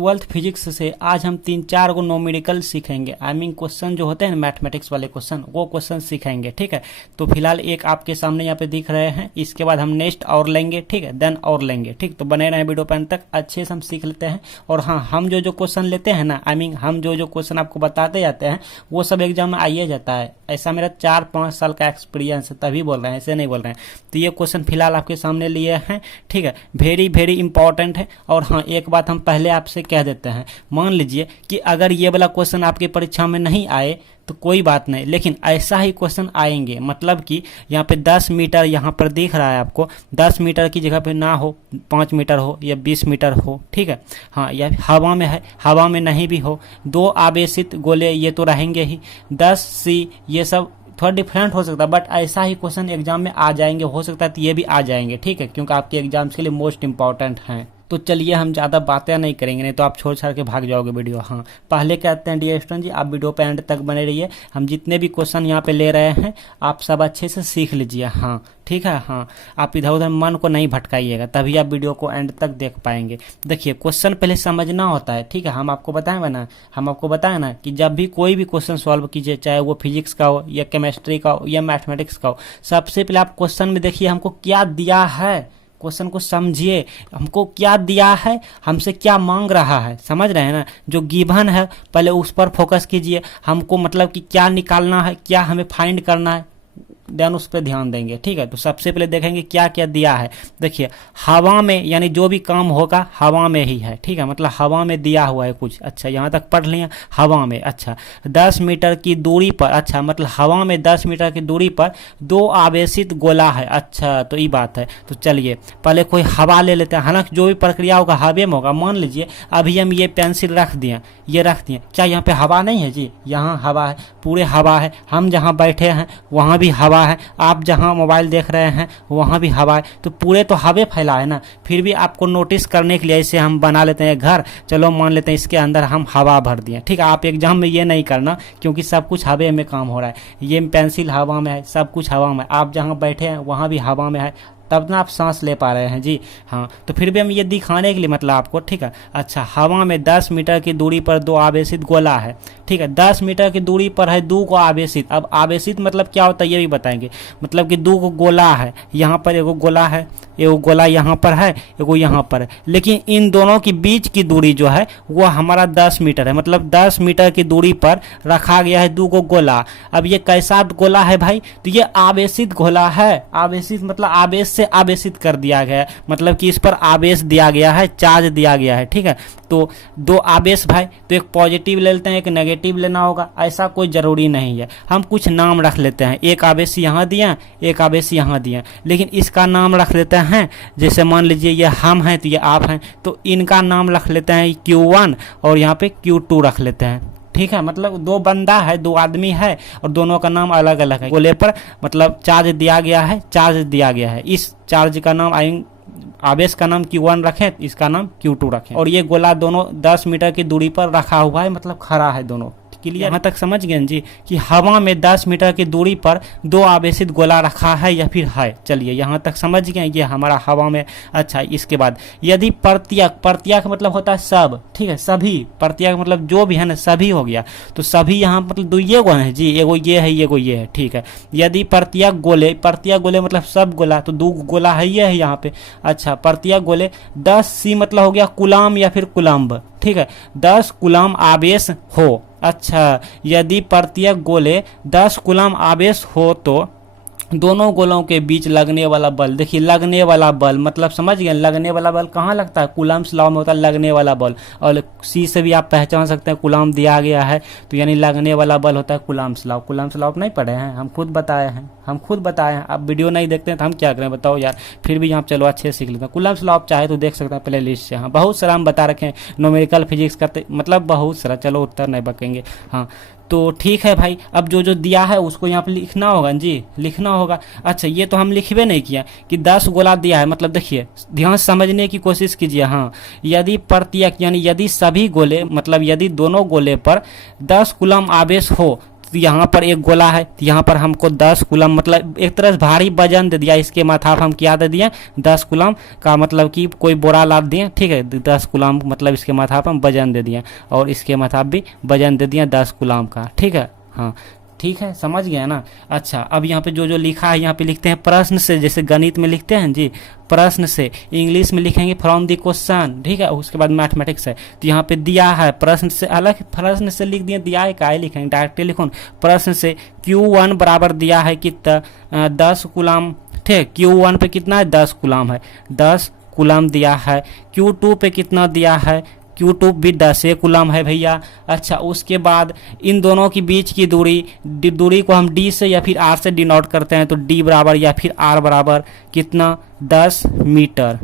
Twelfth physics से आज हम 3-4 गो न्यूमेरिकल सीखेंगे। आई मीन क्वेश्चन जो होते हैं मैथमेटिक्स वाले क्वेश्चन, वो क्वेश्चन सीखेंगे। ठीक है, तो फिलहाल एक आपके सामने यहाँ पे दिख रहे हैं, इसके बाद हम नेक्स्ट और लेंगे। ठीक है, देन और लेंगे। ठीक, तो बने रहे वीडियो पे अंत तक, अच्छे से हम सीख लेते हैं। और हाँ, हम जो क्वेश्चन लेते हैं ना, आई मीन हम जो क्वेश्चन आपको बताते जाते हैं वो सब एग्जाम में आइए जाता है। ऐसा मेरा 4-5 साल का एक्सपीरियंस है, तभी बोल रहे हैं, ऐसे नहीं बोल रहे हैं। तो ये क्वेश्चन फिलहाल आपके सामने लिए हैं। ठीक है, वेरी वेरी इंपॉर्टेंट है। और हाँ, एक बात हम पहले आपसे कह देते हैं, मान लीजिए कि अगर ये वाला क्वेश्चन आपकी परीक्षा में नहीं आए तो कोई बात नहीं, लेकिन ऐसा ही क्वेश्चन आएंगे। मतलब कि यहाँ पे 10 मीटर यहाँ पर दिख रहा है आपको, 10 मीटर की जगह पे ना हो 5 मीटर हो या 20 मीटर हो। ठीक है, हाँ, या हवा में है, हवा में नहीं भी हो, 2 आवेशित गोले ये तो रहेंगे ही, 10 सी, ये सब थोड़ा डिफरेंट हो सकता है, बट ऐसा ही क्वेश्चन एग्जाम में आ जाएंगे। हो सकता है तो ये भी आ जाएंगे। ठीक है, क्योंकि आपके एग्जाम्स के लिए मोस्ट इंपॉर्टेंट हैं। तो चलिए हम ज़्यादा बातें नहीं करेंगे, नहीं तो आप छोड़ छाड़ के भाग जाओगे वीडियो। हाँ, पहले कहते हैं डियर स्टूडेंट जी, आप वीडियो पे एंड तक बने रहिए। हम जितने भी क्वेश्चन यहाँ पे ले रहे हैं आप सब अच्छे से सीख लीजिए। हाँ ठीक है, हाँ, आप इधर उधर मन को नहीं भटकाइएगा, तभी आप वीडियो को एंड तक देख पाएंगे। देखिए, क्वेश्चन पहले समझना होता है। ठीक है, हम आपको बताएं ना कि जब भी कोई भी क्वेश्चन सॉल्व कीजिए, चाहे वो फिजिक्स का हो या केमिस्ट्री का हो या मैथमेटिक्स का हो, सबसे पहले आप क्वेश्चन में देखिए हमको क्या दिया है, क्वेश्चन को समझिए, हमको क्या दिया है, हमसे क्या मांग रहा है। समझ रहे हैं ना, जो गिवन है पहले उस पर फोकस कीजिए। हमको मतलब कि क्या निकालना है, क्या हमें फाइंड करना है, देन उस पर ध्यान देंगे। ठीक है, तो सबसे पहले देखेंगे क्या क्या दिया है। देखिए, हवा में, यानी जो भी काम होगा हवा में ही है। ठीक है, मतलब हवा में दिया हुआ है कुछ। अच्छा, यहाँ तक पढ़ लिया, हवा में। अच्छा, 10 मीटर की दूरी पर, अच्छा मतलब हवा में 10 मीटर की दूरी पर 2 आवेशित गोला है। अच्छा, तो ये बात है। तो चलिए पहले कोई हवा ले लेते हैं। हालांकि जो भी प्रक्रिया होगा हवा में होगा। मान लीजिए अभी हम ये पेंसिल रख दिए, ये रख दिए, क्या यहाँ पे हवा नहीं है जी? यहाँ हवा है, पूरे हवा है। हम जहाँ बैठे हैं वहाँ भी हवा है, आप जहां मोबाइल देख रहे हैं वहां भी हवा है, तो पूरे तो हवा फैला है ना। फिर भी आपको नोटिस करने के लिए ऐसे हम बना लेते हैं घर, चलो मान लेते हैं इसके अंदर हम हवा भर दिए। ठीक है, आप एग्जाम में ये नहीं करना, क्योंकि सब कुछ हवा में काम हो रहा है। ये पेंसिल हवा में है, सब कुछ हवा में, आप जहाँ बैठे हैं वहाँ भी हवा में है, तब ना आप सांस ले पा रहे हैं जी। हाँ, तो फिर भी हम ये दिखाने के लिए मतलब आपको। ठीक है, अच्छा, हवा में 10 मीटर की दूरी पर 2 आवेशित गोला है। ठीक है, 10 मीटर की दूरी पर है 2 को आवेशित। अब आवेशित मतलब क्या होता है ये भी बताएंगे। मतलब कि 2 गोला है, यहाँ पर एगो गोला है, एगो गोला यहाँ पर है, एगो यहाँ पर है, लेकिन इन दोनों के बीच की दूरी जो है वो हमारा 10 मीटर है। मतलब 10 मीटर की दूरी पर रखा गया है 2 गोला। अब ये कैसा गोला है भाई? तो ये आवेशित गोला है। आवेशित मतलब आवेश से आवेशित कर दिया गया है, मतलब कि इस पर आवेश दिया गया है, चार्ज दिया गया है। ठीक है, तो 2 आवेश भाई, तो एक पॉजिटिव ले लेते हैं, एक नेगेटिव लेना होगा, ऐसा कोई जरूरी नहीं है। हम कुछ नाम रख लेते हैं, एक आवेश यहाँ दिया, एक आवेश यहाँ दिया, लेकिन इसका नाम रख लेते हैं। जैसे मान लीजिए ये हम हैं तो ये आप हैं, तो इनका नाम रख लेते हैं Q1 और यहाँ पे Q2 रख लेते हैं। ठीक है, मतलब 2 बंदा है, 2 आदमी है और दोनों का नाम अलग अलग है। गोले पर मतलब चार्ज दिया गया है, चार्ज दिया गया है। इस चार्ज का नाम आवेश का नाम Q1 रखें, इसका नाम Q2 रखें। और ये गोला दोनों 10 मीटर की दूरी पर रखा हुआ है, मतलब खड़ा है दोनों। क्लियर? यहाँ तक समझ गए जी कि हवा में 10 मीटर की दूरी पर 2 आवेशित गोला रखा है या फिर है। चलिए यहाँ तक समझ गए, ये हमारा हवा में। अच्छा, इसके बाद यदि प्रत्यक मतलब होता है सब। ठीक है, सभी, प्रत्यक मतलब जो भी है ना, सभी हो गया। तो सभी यहाँ मतलब 2 गो है जी, एगो ये है, एगो ये है। ठीक है, यदि प्रत्यक गोले मतलब सब गोला, तो 2 गोला है, ये है यहाँ पे। अच्छा, प्रत्यक गोले 10 सी मतलब हो गया कुलाम या फिर कुलम्ब। ठीक है, 10 कुलाम आवेश हो। अच्छा, यदि प्रत्येक गोले 10 कुलाम आवेश हो तो दोनों गोलों के बीच लगने वाला बल, देखिए लगने वाला बल मतलब समझ गए, लगने वाला बल कहाँ लगता है? कूलम्ब्स लॉ में होता है लगने वाला बल। और सी से भी आप पहचान सकते हैं, कूलम्ब दिया गया है तो यानी लगने वाला बल होता है कूलम्ब्स लॉ। कूलम्ब्स लॉ नहीं पढ़े हैं? हम खुद बताए हैं। आप वीडियो नहीं देखते हैं तो हम क्या करें बताओ यार। फिर भी यहाँ चलो अच्छे से सीख लेते हैं। कूलम्ब्स लॉ आप चाहे तो देख सकते हैं प्ले लिस्ट से। हाँ, बहुत सारा हम बता रखे हैं, न्यूमेरिकल फिजिक्स करते, मतलब बहुत सारा। चलो उत्तर नहीं बकेंगे। हाँ, तो ठीक है भाई, अब जो दिया है उसको यहाँ पे लिखना होगा जी, लिखना होगा। अच्छा, ये तो हम लिखबे नहीं किया कि 10 गोला दिया है, मतलब देखिए ध्यान समझने की कोशिश कीजिए। हाँ, यदि प्रत्येक यानी यदि सभी गोले, मतलब यदि दोनों गोले पर 10 कूलम आवेश हो, तो यहाँ पर एक गोला है, तो यहाँ पर हमको 10 कूलम मतलब एक तरह से भारी वजन दे दिया, इसके माथा पर हम क्या दे दिए 10 कूलम का मतलब कि कोई बोरा लाद दिए, ठीक है 10 कूलम मतलब इसके माथा पर हम वजन दे दिए और इसके माथा भी वजन दे दिया 10 कूलम का, ठीक है। हाँ ठीक है, समझ गया ना। अच्छा अब यहाँ पे जो जो लिखा है यहाँ पे लिखते हैं प्रश्न से, जैसे गणित में लिखते हैं जी प्रश्न से, इंग्लिश में लिखेंगे फ्रॉम द क्वेश्चन, ठीक है। उसके बाद मैथमेटिक्स है, तो यहाँ पे दिया है प्रश्न से, अलग प्रश्न से लिख दिए, दिया है काय लिखेंगे डायरेक्टली लिखो प्रश्न से Q1 बराबर दिया है कि 10 कूलम, ठीक। Q1 पे कितना है 10 कूलम है, 10 कूलम दिया है। Q2 पे कितना दिया है, Q2 भी 10 कूलम है भैया। अच्छा उसके बाद इन दोनों के बीच की दूरी को हम D से या फिर R से डिनोट करते हैं, तो D बराबर या फिर R बराबर कितना 10 मीटर।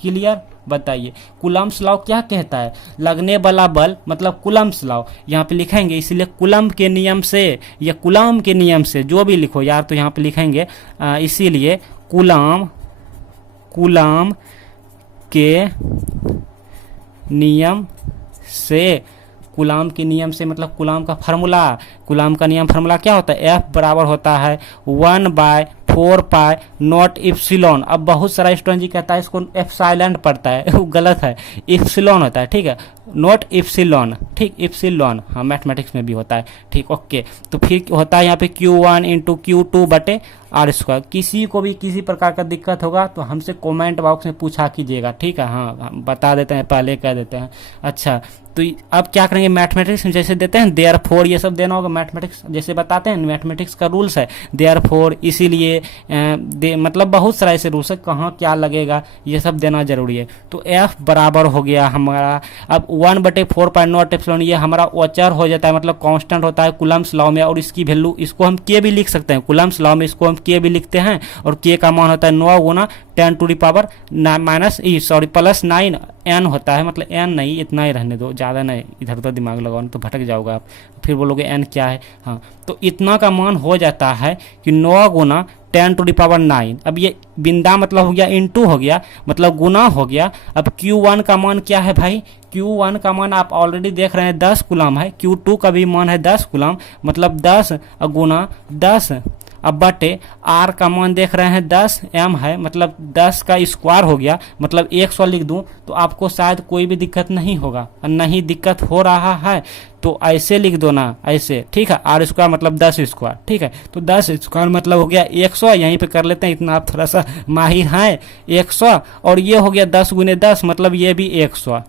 क्लियर, बताइए कूलम्ब्स लॉ क्या कहता है, लगने वाला बल मतलब कूलम्ब्स लॉ यहाँ पे लिखेंगे, इसलिए कूलम्ब के नियम से या कूलम्ब के नियम से जो भी लिखो यार, तो यहाँ पे लिखेंगे इसीलिए कूलम्ब के नियम से, कूलम्ब के नियम से मतलब कूलम्ब का फार्मूला, कूलम्ब का नियम फार्मूला क्या होता है, F बराबर होता है 1/4 पाई नॉट इप्सिलॉन। अब बहुत सारा स्टूडेंट जी कहता है इसको एप्सिलॉन पढ़ता है, वो गलत है, इप्सिलॉन होता है, ठीक है, नॉट इप्सिलॉन, ठीक इप्सिलॉन, हाँ मैथमेटिक्स में भी होता है, ठीक ओके। तो फिर होता है यहाँ पे Q1 इंटू Q2 बटे R स्क्वायर। किसी को भी किसी प्रकार का दिक्कत होगा तो हमसे कमेंट बॉक्स में पूछा कीजिएगा, ठीक है। हाँ हम बता देते हैं, पहले कह देते हैं। अच्छा तो अब क्या करेंगे, मैथमेटिक्स में जैसे देते हैं देयरफॉर ये सब देना होगा, मैथमेटिक्स जैसे बताते हैं मैथमेटिक्स का रूल्स है देयरफॉर, इसीलिए मतलब बहुत सारा ऐसे रूल्स है, कहाँ क्या लगेगा ये सब देना जरूरी है। तो F बराबर हो गया हमारा, अब 1/4 पाई नॉट एप्सिलॉन, ये हमारा अचर हो जाता है मतलब कांस्टेंट होता है कूलम्ब्स लॉ में, और इसकी वैल्यू इसको हम K भी लिख सकते हैं, कूलम्ब्स लॉ में इसको हम K भी लिखते हैं, और K का मान होता है 9 गुना 10⁻⁻⁻⁻⁻⁻⁻⁻⁻⁻⁻⁻⁻⁻⁻⁻⁻⁻⁻⁻⁻⁻⁻⁻⁻⁻⁻⁻⁻⁻⁻⁻⁻⁻⁻⁻⁻⁻⁻⁻⁻⁻⁻⁻⁻⁻⁻⁻⁻⁻⁻⁻⁻⁻⁻⁻⁻⁻⁻⁻⁻⁻⁻⁻⁻⁻⁻⁻⁻⁻⁻⁻⁻⁻⁻⁻⁻⁻⁻⁻⁻⁻⁻⁻⁻⁻⁻⁻⁻⁻⁻⁻भटक जाओगे आप, फिर बोलोगे n क्या है। हाँ तो इतना का मान हो जाता है कि 9 गुना 10⁻⁹। अब ये बिंदा मतलब हो गया इंटू हो गया मतलब गुना हो गया। अब Q1 का मान क्या है भाई, Q1 का मान आप ऑलरेडी देख रहे हैं 10 कूलम है, Q2 का भी मान है 10 कूलम मतलब 10 गुना 10, अब बटे R का मान देख रहे हैं 10 M है मतलब 10 का स्क्वायर हो गया, मतलब 100 लिख दूं तो आपको शायद कोई भी दिक्कत नहीं होगा, नहीं दिक्कत हो रहा है तो ऐसे लिख दो ना, ऐसे, ठीक है। R स्क्वायर मतलब 10 स्क्वायर, ठीक है, तो 10 स्क्वायर मतलब हो गया 100, यहीं पे कर लेते हैं, इतना आप थोड़ा सा माहिर हैं, 100, और ये हो गया 10 गुने 10 मतलब ये भी 100,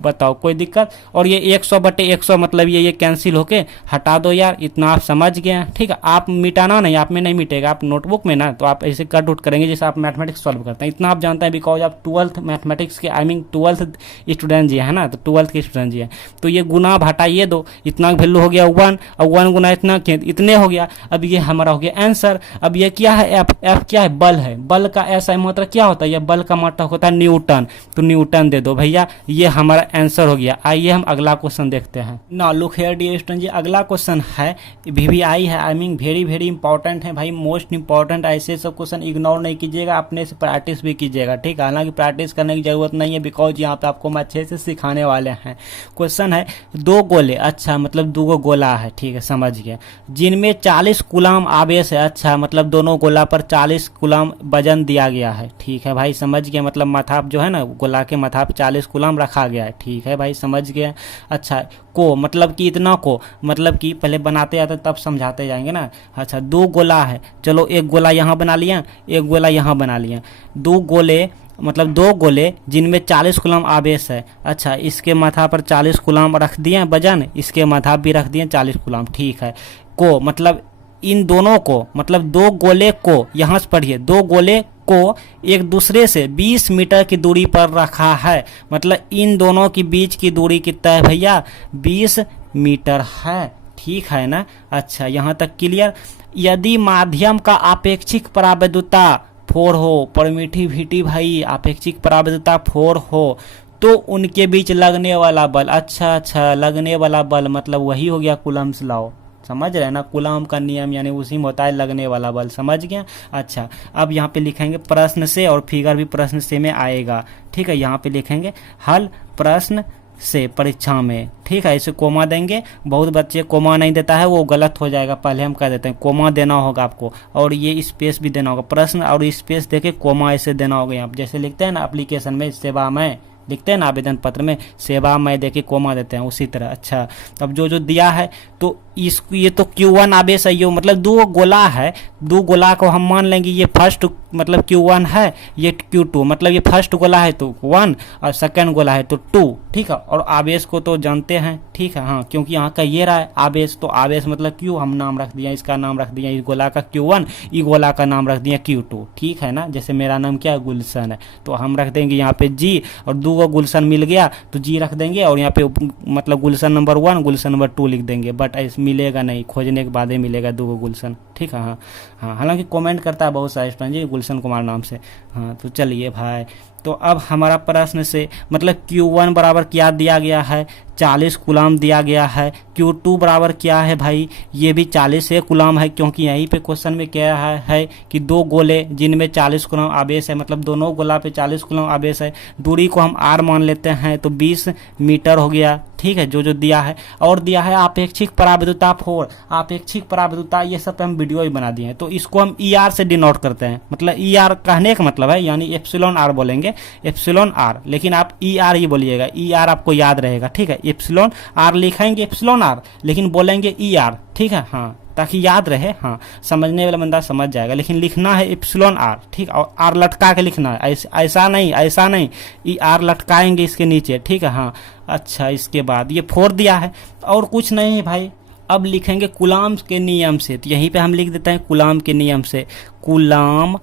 बताओ कोई दिक्कत। और ये 100/100 मतलब ये कैंसिल होके हटा दो यार, इतना आप समझ गए हैं, ठीक है। आप मिटाना नहीं, आप में नहीं मिटेगा, आप नोटबुक में ना तो आप ऐसे कट उट करेंगे जैसे आप मैथमेटिक्स सॉल्व करते हैं, इतना आप जानते हैं बिकॉज आप 12th मैथमेटिक्स के आई मीन 12th स्टूडेंट जी है ना, तो 12th के स्टूडेंट जी है, तो ये गुना भाटा ये दो, इतना वैल्यू हो गया 1 और 1 गुना इतना इतने हो गया। अब ये हमारा हो गया आंसर। अब ये क्या है, एफ क्या है, बल है, बल का ऐसा मतलब क्या होता है, ये बल का मतलब होता है न्यूटन, तो न्यूटन दे दो भैया, ये हमारा आंसर हो गया। आइए हम अगला क्वेश्चन देखते हैं ना। लुक हियर डियर स्टूडेंट जी, अगला क्वेश्चन है VVI है, I mean very very important है भाई, मोस्ट इंपॉर्टेंट। ऐसे सब क्वेश्चन इग्नोर नहीं कीजिएगा, अपने से प्रैक्टिस भी कीजिएगा, ठीक है। हालांकि प्रैक्टिस करने की जरूरत नहीं है बिकॉज यहाँ पे आपको हम अच्छे से सिखाने वाले हैं। क्वेश्चन है 2 गोले, अच्छा मतलब 2 गोला है, ठीक है समझ गया, जिनमें 40 कूलम आवेश है, अच्छा मतलब दोनों गोला पर 40 कूलम वजन दिया गया है, ठीक है भाई समझ गया, मतलब मथाप जो है ना गोला के मथाप 40 कूलम रखा गया है, ठीक है भाई समझ गया। अच्छा को मतलब कि इतना को मतलब कि पहले बनाते आते तब समझाते जाएंगे ना। अच्छा 2 गोला है, चलो एक गोला यहाँ बना लिया, एक गोला यहाँ बना लिया, 2 गोले मतलब 2 गोले जिनमें 40 कूलम आवेश है। अच्छा इसके माथा पर 40 कूलम रख दिए वजन, इसके माथा भी रख दिए 40 कूलम, ठीक है। को मतलब इन दोनों को मतलब 2 गोले को, यहाँ से पढ़िए, 2 गोले को एक दूसरे से 20 मीटर की दूरी पर रखा है, मतलब इन दोनों के बीच की दूरी कितना है भैया, 20 मीटर है, ठीक है ना। अच्छा यहाँ तक क्लियर। यदि माध्यम का आपेक्षिक परावैद्युता 4 हो, परमिटिविटी भाई आपेक्षिक परावैद्युता 4 हो, तो उनके बीच लगने वाला बल, अच्छा लगने वाला बल मतलब वही हो गया कूलम्ब्स लॉ, समझ रहे हैं ना, कूलम्ब का नियम यानी उसी में होता है लगने वाला बल, समझ गया। अच्छा अब यहाँ पे लिखेंगे प्रश्न से, और फिगर भी प्रश्न से में आएगा, ठीक है। यहाँ पे लिखेंगे हल प्रश्न से परीक्षा में, ठीक है। इसे कोमा देंगे, बहुत बच्चे कोमा नहीं देता है, वो गलत हो जाएगा, पहले हम कह देते हैं कोमा देना होगा आपको, और ये स्पेस भी देना होगा, प्रश्न और स्पेस देके कोमा ऐसे देना होगा। यहाँ जैसे लिखते हैं ना एप्लीकेशन में सेवा में, लिखते हैं ना आवेदन पत्र में सेवा में देके कोमा देते हैं, उसी तरह। अच्छा, अब जो दिया है तो इसको, ये तो Q1 आवेश है, ये मतलब दो गोला है, दो गोला को हम मान लेंगे ये फर्स्ट मतलब Q1 है, ये Q2 मतलब ये फर्स्ट गोला है तो 1 और सेकंड गोला है तो 2, ठीक है। और आवेश को तो जानते हैं, ठीक है, हाँ, क्योंकि यहाँ का ये रहा है आवेश, तो आवेश मतलब Q हम नाम रख दिया, इसका नाम रख दिया, इस गोला का Q1, इस गोला का नाम रख दिया Q2, ठीक है ना। जैसे मेरा नाम क्या है, गुलशन है, तो हम रख देंगे यहाँ पे G, और दो गुलशन मिल गया तो G रख देंगे, और यहाँ पे मतलब गुलशन नंबर 1 गुलशन नंबर 2 लिख देंगे, बट ऐसे मिलेगा नहीं, खोजने के बाद ही मिलेगा दो गुलशन, ठीक है। हाँ हाँ, हालांकि कमेंट करता है बहुत सारे स्टूडेंट जी गुलशन कुमार नाम से। हाँ, तो चलिए भाई, तो अब हमारा प्रश्न से मतलब Q1 बराबर क्या दिया गया है, 40 कूलाम दिया गया है। Q2 बराबर क्या है भाई, ये भी 40 कूलाम है, क्योंकि यहीं पे क्वेश्चन में क्या है कि दो गोले जिनमें 40 कूलाम आवेश है, मतलब दोनों गोला पे 40 कूलाम आवेश है। दूरी को हम r मान लेते हैं तो 20 मीटर हो गया, ठीक है, जो दिया है। और दिया है आपेक्षिक पराविद्युता 4, आपेक्षिक पराविद्युता, ये सब पे हम वीडियो ही बना दिए हैं, तो इसको हम ER से डिनोट करते हैं, मतलब ER कहने का मतलब है यानी एप्सिलॉन R बोलेंगे, एप्सिलॉन R, लेकिन आप ER ही बोलिएगा, ER आपको याद रहेगा, ठीक है। एप्सिलॉन R लिखेंगे एप्सिलॉन R, लेकिन बोलेंगे ER, ठीक है, हाँ, ताकि याद रहे, हाँ, समझने वाला बंदा समझ जाएगा, लेकिन लिखना है एप्सिलॉन R, ठीक, और R लटका के लिखना है, ऐसा नहीं, ER लटकाएंगे इसके नीचे, ठीक है, हाँ। अच्छा, इसके बाद ये 4 दिया है, और कुछ नहीं है भाई। अब लिखेंगे कूलाम के नियम से, तो यहीं पे हम लिख देते हैं कूलाम के नियम से, कूलाम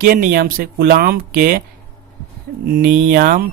के नियम से, कूलाम के नियम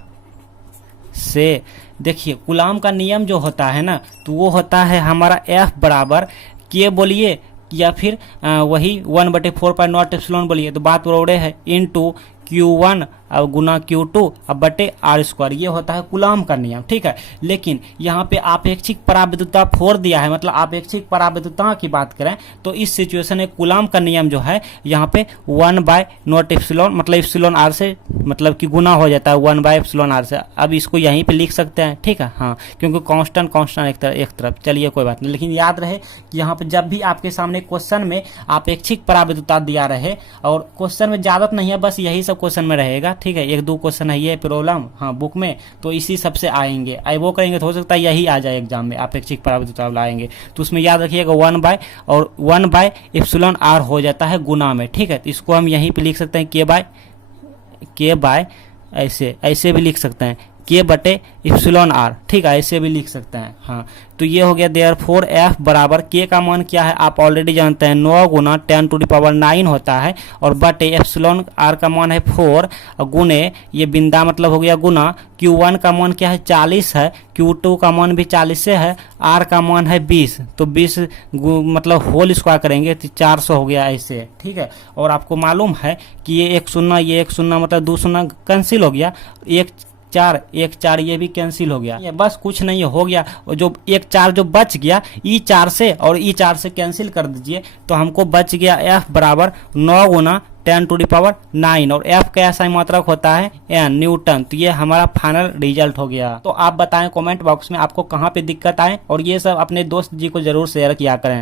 से। देखिए कूलाम का नियम जो होता है ना, तो वो होता है हमारा F बराबर K बोलिए, या फिर वही 1/4 पाई नॉट एप्सिलॉन बोलिए, तो बात बरोड़े है, इनटू Q1 अब गुना Q2 अब बटे R², ये होता है कूलाम का नियम, ठीक है। लेकिन यहाँ पे आपेक्षिक पराविद्युता 4 दिया है, मतलब आपेक्षिक पराविद्युता की बात करें तो इस सिचुएशन में कूलाम का नियम जो है यहाँ पे 1/नॉट एप्सिलॉन, मतलब एप्सिलॉन R से मतलब कि गुना हो जाता है 1/एप्सिलॉन R से। अब इसको यहीं पे लिख सकते हैं, ठीक है, हाँ, क्योंकि कांस्टेंट एक तरफ, चलिए कोई बात नहीं। लेकिन याद रहे कि यहाँ पे जब भी आपके सामने क्वेश्चन में आपेक्षिक पराविद्युता दिया रहे, और क्वेश्चन में ज्यादा नहीं है, बस यही सब क्वेश्चन में रहेगा, ठीक है, 1-2 क्वेश्चन है ये प्रॉब्लम, हाँ, बुक में, तो इसी सबसे आएंगे, वो करेंगे तो हो सकता है यही आ जाए एग्जाम में, आपेक्षिक पराविद्युता आएंगे, तो उसमें याद रखिएगा 1/एप्सिलॉन R हो जाता है गुना में, ठीक है। तो इसको हम यहीं पे लिख सकते हैं K बाय ऐसे भी लिख सकते हैं, K/एप्सिलॉन R, ठीक है, ऐसे भी लिख सकते हैं, हाँ। तो ये हो गया देयरफॉर F बराबर K का मान क्या है आप ऑलरेडी जानते हैं, 9 गुना 10⁹ होता है, और बटे एप्सिलॉन R का मान है 4, और गुने ये बिंदा मतलब हो गया गुना, Q1 का मान क्या है 40 है, Q2 का मान भी 40 से है, R का मान है 20, तो 20 मतलब होल स्क्वायर करेंगे तो 400 हो गया ऐसे, ठीक है। और आपको मालूम है कि ये 1 0 ये 1 0 मतलब 2 0 कैंसिल हो गया, 1 4 ये भी कैंसिल हो गया, ये बस कुछ नहीं हो गया। और जो 1 4 जो बच गया E4 से, और E4 से कैंसिल कर दीजिए, तो हमको बच गया F बराबर 9 गुना 10⁹, और F का ऐसा मात्रक होता है N न्यूटन। तो ये हमारा फाइनल रिजल्ट हो गया। तो आप बताएं कमेंट बॉक्स में आपको कहाँ पे दिक्कत आए, और ये सब अपने दोस्त जी को जरूर शेयर किया करें।